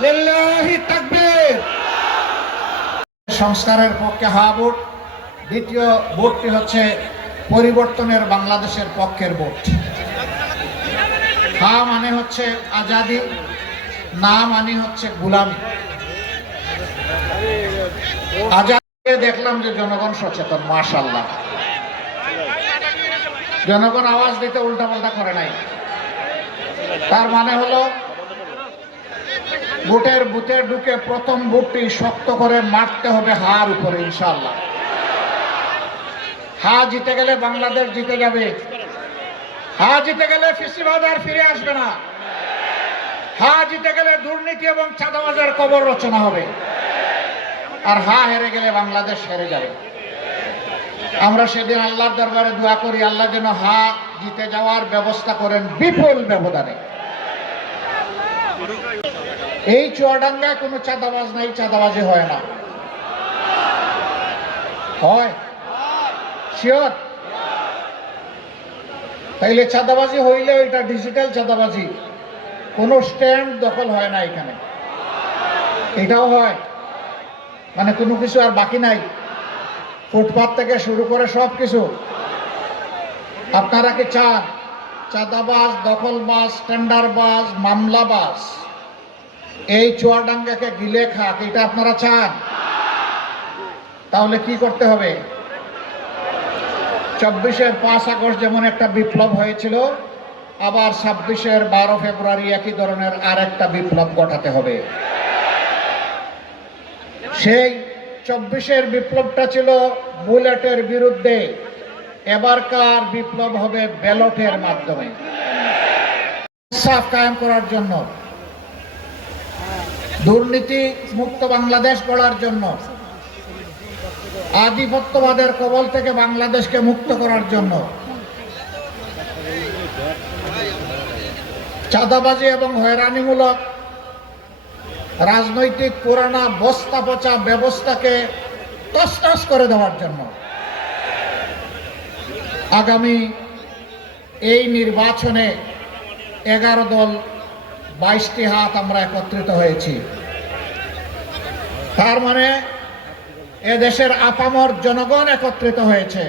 লিল্লাহি তাকবীর। সংস্কারের পক্ষে হা ভোট। দ্বিতীয় ভোটটি হচ্ছে পরিবর্তনের বাংলাদেশের পক্ষের ভোট। হা মানে হচ্ছে আজাদি, না মানে হচ্ছে গোলামি। আজাদি দেখলাম যে জনগণ সচেতন, মাশাআল্লাহ। জনগণ আওয়াজ দিতে উল্টাপাল্টা করে নাই। তার মানে হলো ভোটের বুথে ঢুকে প্রথম ভোটটি শক্ত করে মারতে হবে হার উপরে, ইনশাআল্লাহ। হা জিতে গেলে বাংলাদেশ জিতে যাবে। হা জিতে গেলে ফ্যাসিবাদ আর ফিরে আসবে না। হা জিতে গেলে দুর্নীতি এবং চাঁদাবাজের কবর রচনা হবে। আর হা হেরে গেলে বাংলাদেশ হেরে যাবে। আমরা সেদিন আল্লাহর দরবারে দোয়া করি, আল্লাহ যেন হা জিতে যাওয়ার ব্যবস্থা করেন বিপুল ব্যবধানে। এই চুয়াডাঙ্গায় কোনো চাঁদাবাজ নাই, চাঁদাবাজি হয় না। হয় শিওর? তাইলে চাঁদাবাজি হইলে এটা ডিজিটাল চাঁদাবাজি, কোনো স্ট্যান্ড দখল হয় না এখানে। এটাও হয়, মানে কোনো কিছু আর বাকি নাই, ফুটপাত থেকে শুরু করে সব কিছু। আপনারা কি চান চাঁদাবাজ, দখলবাজ, টেন্ডারবাজ, মামলাবাজ এই চুয়াডাঙ্গাকে গিলে খাক? এটা আপনারা চান? তাহলে কি করতে হবে? 24-এর 5 আগস্ট যেমন একটা বিপ্লব হয়েছিল, আবার 26-এর 12 ফেব্রুয়ারি একই ধরনের আর একটা বিপ্লব ঘটাতে হবে। সেই 24-এর বিপ্লবটা ছিল বুলেটের বিরুদ্ধে, এবারকার বিপ্লব হবে ব্যালটের মাধ্যমে। ইনসাফ কায়েম করার জন্য, দুর্নীতি মুক্ত বাংলাদেশ গড়ার জন্য, আধিপত্যবাদের কবল থেকে বাংলাদেশকে মুক্ত করার জন্য, চাঁদাবাজি এবং হয়রানিমূলক রাজনৈতিক পুরানা বস্তা পচা ব্যবস্থাকে তছনছ করে দেওয়ার জন্য আগামী এই নির্বাচনে 11 দল 22টি হাত আমরা একত্রিত হয়েছি। তার মানে এদেশের আপামর জনগণ একত্রিত হয়েছে।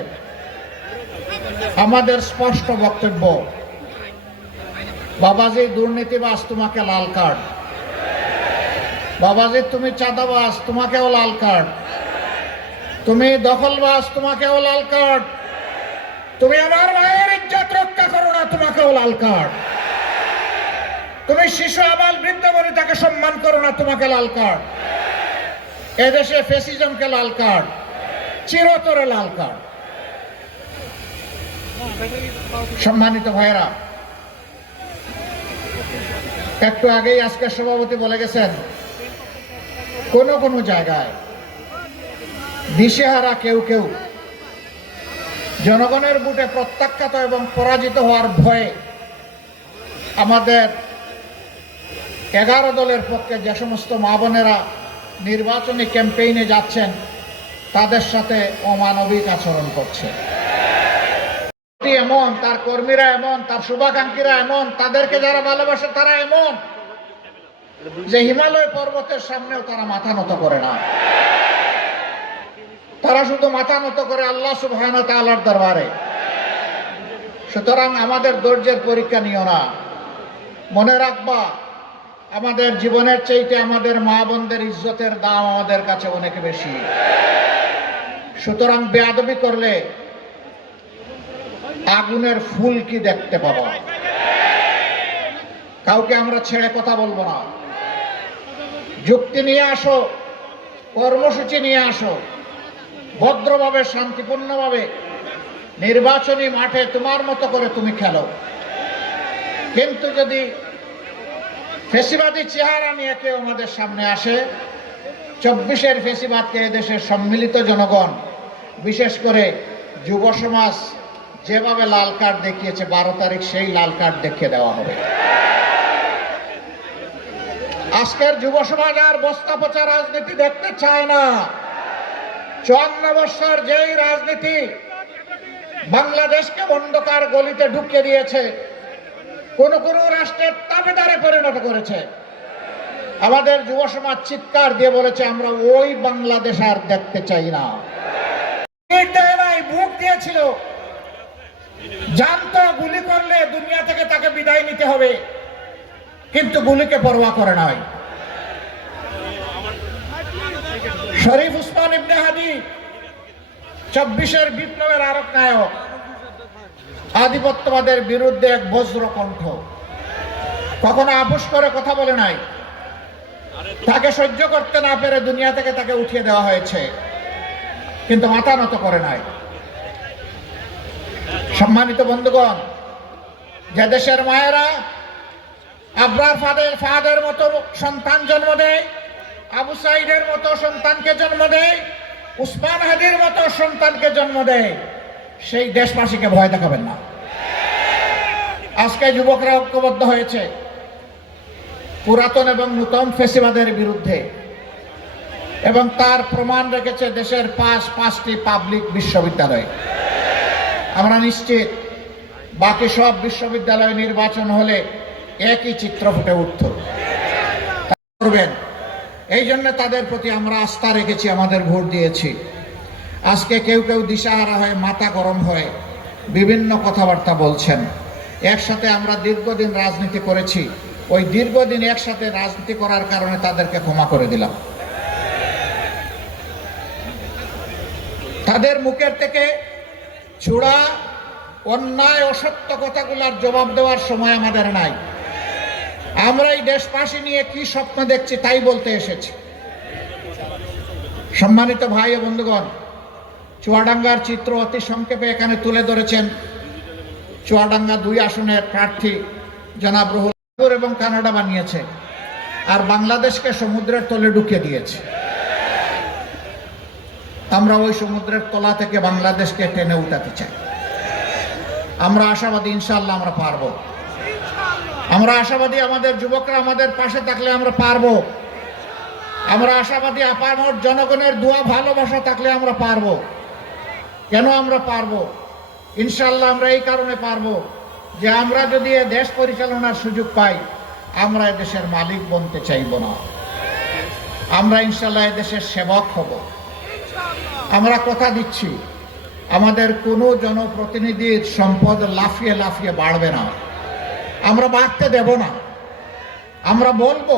আমাদের স্পষ্ট বক্তব্য, বাবাজি দুর্নীতিবাজ, তোমাকে লাল কার্ড। বাবাজি তুমি চাঁদাবাজ, তোমাকেও লাল কার্ড। তুমি দখলবাজ, তোমাকেও লাল কার্ড। তুমি আমার মায়ের ইজ্জত রক্ষা করো না, তোমাকেও লাল কার্ড। তুমি শিশু আবাল বৃদ্ধ বনিতাকে সম্মান করো না, তোমাকে লাল কার্ড। এদেশে ফ্যাসিজমকে লাল কার্ড, চিরতরে লাল কার্ড। সম্মানিত ভাইয়েরা, একটু আগেই আজকের সভাপতি বলে গেছেন, কোন জায়গায় দিশেহারা কেউ কেউ জনগণের বুটে প্রত্যাখ্যাত এবং পরাজিত হওয়ার ভয়ে আমাদের 11 দলের পক্ষে যে সমস্ত মা বোনেরা নির্বাচনী ক্যাম্পেইনে যাচ্ছেন তাদের সাথে অমানবিক আচরণ করছে। এমন, তার কর্মীরা এমন, তার শুভাকাঙ্ক্ষীরা এমন, তাদেরকে যারা ভালোবাসে তারা এমন যে হিমালয় পর্বতের সামনেও তারা মাথা নত করে না। তারা শুধু মাথা নত করে আল্লাহ সুবহানাহু ওয়া তাআলার দরবারে। সুতরাং আমাদের ধৈর্যের পরীক্ষা নিও না। মনে রাখবা, আমাদের জীবনের চাইতে আমাদের মা বোনদের ইজ্জতের দাম আমাদের কাছে অনেক বেশি। সুতরাং বেয়াদবি করলে আগুনের ফুল কি দেখতে পাবো। কাউকে আমরা ছেড়ে কথা বলবো না। যুক্তি নিয়ে আসো, কর্মসূচি নিয়ে আসো, ভদ্রভাবে শান্তিপূর্ণভাবে নির্বাচনী মাঠে তোমার মতো করে তুমি খেলো। কিন্তু যদি ফেসিবাদী চেহারা নিয়ে কেউ আমাদের সামনে আসে, 24-এর ফেসিবাদকে এদেশের সম্মিলিত জনগণ, বিশেষ করে যুব সমাজ যেভাবে লাল কার্ড দেখিয়েছে, 12 তারিখ সেই লাল কার্ড দেখিয়ে দেওয়া হবে। আজকের যুব সমাজ আর বস্তা পচা রাজনীতি দেখতে চায় না। 54 বছর যেই রাজনীতি বাংলাদেশকে অন্ধকার গলিতে ঢুকিয়ে দিয়েছে, কোন রাষ্ট্রের তাবেদারে পরিণত করেছে, আমাদের যুব সমাজ চিৎকার দিয়ে বলেছে আমরা ওই বাংলাদেশ আর দেখতে চাই না। বুক দিয়েছিল, জানতো গুলি করলে দুনিয়া থেকে তাকে বিদায় নিতে হবে, কিন্তু গুলিকে পরোয়া করে নাই। শরীফ উসমান ইবনে হাদি 24-এর বিপ্লবের আরেক নায়ক, আধিপত্যবাদের বিরুদ্ধে এক বজ্র কণ্ঠ, কখনো আপোষ করে কথা বলে নাই। তাকে সহ্য করতে না পেরে দুনিয়া থেকে তাকে উঠিয়ে দেওয়া হয়েছে, কিন্তু মাথা নত করে নাই। সম্মানিত বন্ধুগণ, যে দেশের মায়েরা আবরার ফাদের মতো সন্তান জন্ম দেয়, আবু সাইদের মতো সন্তানকে জন্ম দেয়, উসমান হাদির মতো সন্তানকে জন্ম দেয়, সেই দেশবাসীকে ভয় দেখাবেন না। আজকে যুবকরা ঐক্যবদ্ধ হয়েছে পুরাতন এবং নূতন ফ্যাসিবাদের বিরুদ্ধে, এবং তার প্রমাণ রেখেছে দেশের পাঁচটি পাবলিক বিশ্ববিদ্যালয়। আমরা নিশ্চিত বাকি সব বিশ্ববিদ্যালয় নির্বাচন হলে একই চিত্র ফুটে উঠত করবেন। এই জন্য তাদের প্রতি আমরা আস্থা রেখেছি, আমাদের ভোট দিয়েছি। আজকে কেউ কেউ দিশাহারা হয়ে মাথা গরম হয়ে বিভিন্ন কথাবার্তা বলছেন। একসাথে আমরা দীর্ঘদিন রাজনীতি করেছি, ওই দীর্ঘদিন একসাথে রাজনীতি করার কারণে তাদেরকে ক্ষমা করে দিলাম। তাদের মুখের থেকে ছুড়া অন্যায় অসত্য কথাগুলোর জবাব দেওয়ার সময় আমাদের নাই। আমরা এই দেশবাসী নিয়ে কি স্বপ্ন দেখছি তাই বলতে এসেছি। সম্মানিত ভাই ও বন্ধুগণ, চুয়াডাঙ্গার চিত্র অতি সংক্ষেপে এখানে তুলে ধরেছেন চুয়াডাঙ্গা 2 আসনের প্রার্থী জনাব রুহুল এবং কানাডা বানিয়েছে, আর বাংলাদেশকে সমুদ্রের তলে ঢুকিয়ে দিয়েছে। আমরা ওই সমুদ্রের তলা থেকে বাংলাদেশকে টেনে উঠাতে চাই। আমরা আশাবাদী, ইনশাআল্লাহ আমরা পারবো। আমরা আশাবাদী, আমাদের যুবকরা আমাদের পাশে থাকলে আমরা পারবো। আমরা আশাবাদী, আপামর জনগণের দোয়া ভালোবাসা থাকলে আমরা পারবো। কেন আমরা পারবো? ইনশাআল্লাহ আমরা এই কারণে পারবো যে আমরা যদি এ দেশ পরিচালনার সুযোগ পাই, আমরা এ দেশের মালিক বনতে চাইব না। আমরা ইনশাআল্লাহ এ দেশের সেবক হব। আমরা কথা দিচ্ছি, আমাদের কোনো জনপ্রতিনিধির সম্পদ লাফিয়ে লাফিয়ে বাড়বে না, আমরা বাড়তে দেব না। আমরা বলবো,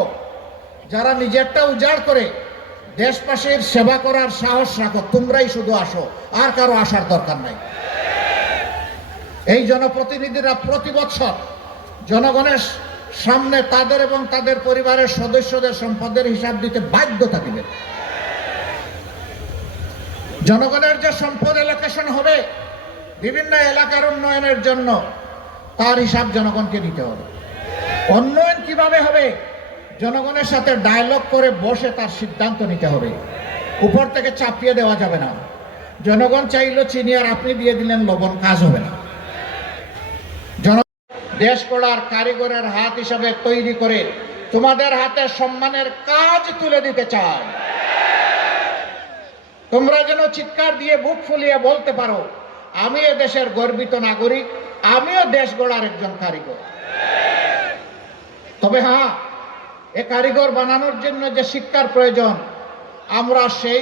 যারা নিজেরটা উজাড় করে দেশবাসীর সেবা করার সাহস রাখো, তোমরাই শুধু আসো, আর কারো আসার দরকার নাই। এই জনপ্রতিনিধিরা প্রতি বছর জনগণের সামনে তাদের এবং তাদের পরিবারের সদস্যদের সম্পদের হিসাব দিতে বাধ্য থাকবে। জনগণের যে সম্পদ এলোকেশন হবে বিভিন্ন এলাকার উন্নয়নের জন্য, তার হিসাব জনগণকে দিতে হবে। উন্নয়ন কিভাবে হবে, জনগণের সাথে ডায়লগ করে বসে তার সিদ্ধান্ত নিতে হবে। উপর থেকে চাপিয়ে দেওয়া যাবে না। জনগণ চাইলো চিনি আর আপনি দিয়ে দিলেন লবণ, কাজ হবে না। দেশ গড়ার কারিগরের হাত হিসাবে তৈরি করে তোমাদের হাতে সম্মানের কাজ তুলে দিতে চাই। তোমরা যেন চিৎকার দিয়ে বুক ফুলিয়ে বলতে পারো, আমি এ দেশের গর্বিত নাগরিক, আমিও দেশ গড়ার একজন কারিগর। তবে হ্যাঁ, এ কারিগর বানানোর জন্য যে শিক্ষার প্রয়োজন, আমরা সেই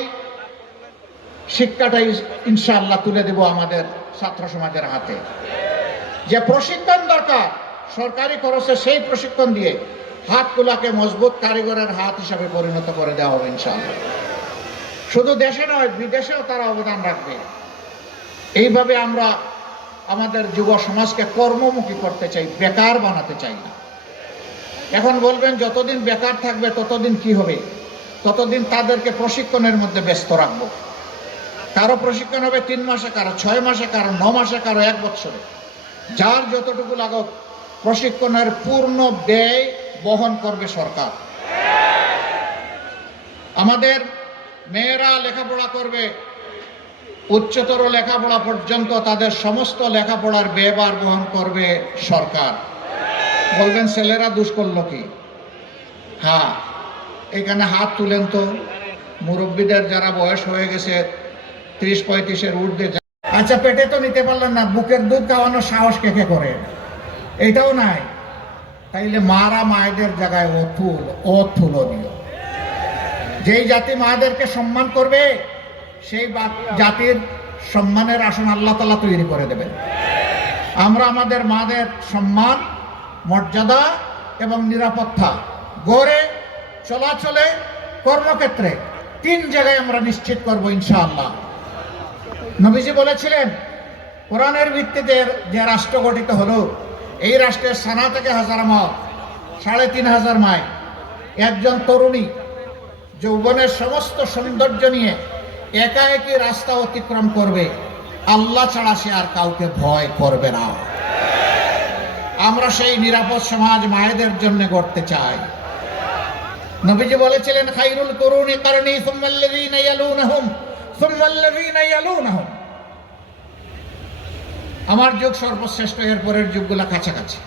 শিক্ষাটাই ইনশাআল্লাহ তুলে দেব আমাদের ছাত্র সমাজের হাতে। যে প্রশিক্ষণ দরকার সরকারি খরচে, সেই প্রশিক্ষণ দিয়ে হাতগুলাকে মজবুত কারিগরের হাত হিসাবে পরিণত করে দেওয়া হবে ইনশাআল্লাহ। শুধু দেশে নয়, বিদেশেও তারা অবদান রাখবে। এইভাবে আমরা আমাদের যুব সমাজকে কর্মমুখী করতে চাই, বেকার বানাতে চাই না। এখন বলবেন যতদিন বেকার থাকবে ততদিন কি হবে? ততদিন তাদেরকে প্রশিক্ষণের মধ্যে ব্যস্ত রাখবো। কারো প্রশিক্ষণ হবে 3 মাসে, কারো 6 মাসে, কারো 9 মাসে, কারো 1 বছরে। যার যতটুকু লাগুক, প্রশিক্ষণের পূর্ণ ব্যয় বহন করবে সরকার। আমাদের মেয়েরা লেখাপড়া করবে, উচ্চতর লেখাপড়া পর্যন্ত তাদের সমস্ত লেখাপড়ার ব্যয়ভার বহন করবে সরকার। বলবেন ছেলেরা দোষ করলো কি? হ্যাঁ, এখানে হাত তুলেন তো মুরব্বীদের, যারা বয়স হয়ে গেছে 30-35-এর ঊর্ধ্বে। আচ্ছা, পেটে তো নিতে পারলেন না, বুকের দুধ খাওয়ানোর সাহস কে কে করে? এইটাও নাই। তাইলে মারা মায়েদের জায়গায় অতুলনীয়। যেই জাতি মায়েদেরকে সম্মান করবে সেই জাতির সম্মানের আসন আল্লাহ তাআলা তৈরি করে দেবেন। আমরা আমাদের মাদের সম্মান, মর্যাদা এবং নিরাপত্তা গড়ে চলাচলে, কর্মক্ষেত্রে 3 জায়গায় আমরা নিশ্চিত করব ইনশাআল্লাহ। নবীজি বলেছিলেন, কোরআনের ভিত্তিতে যে রাষ্ট্র গঠিত হলো, এই রাষ্ট্রের সানা থেকে হাজারামত 3500 মাইল। একজন তরুণী যৌবনের সমস্ত সৌন্দর্য নিয়ে একা একই রাস্তা অতিক্রম করবে, আল্লাহ ছাড়া সে আর কাউকে ভয় করবে না। আমরা সেই নিরাপদ সমাজ মায়েদের জন্য গড়তে চাই। নবীজি বলেছিলেন, খায়রুল কুরুনি কারনি সুম্মাল্লাযীনা ইয়ালুনহুম সুম্মাল্লাযীনা ইয়ালুনহুম। আমার যুগ সর্বশ্রেষ্ঠ, এর পরের যুগগুলা কাছাকাছি।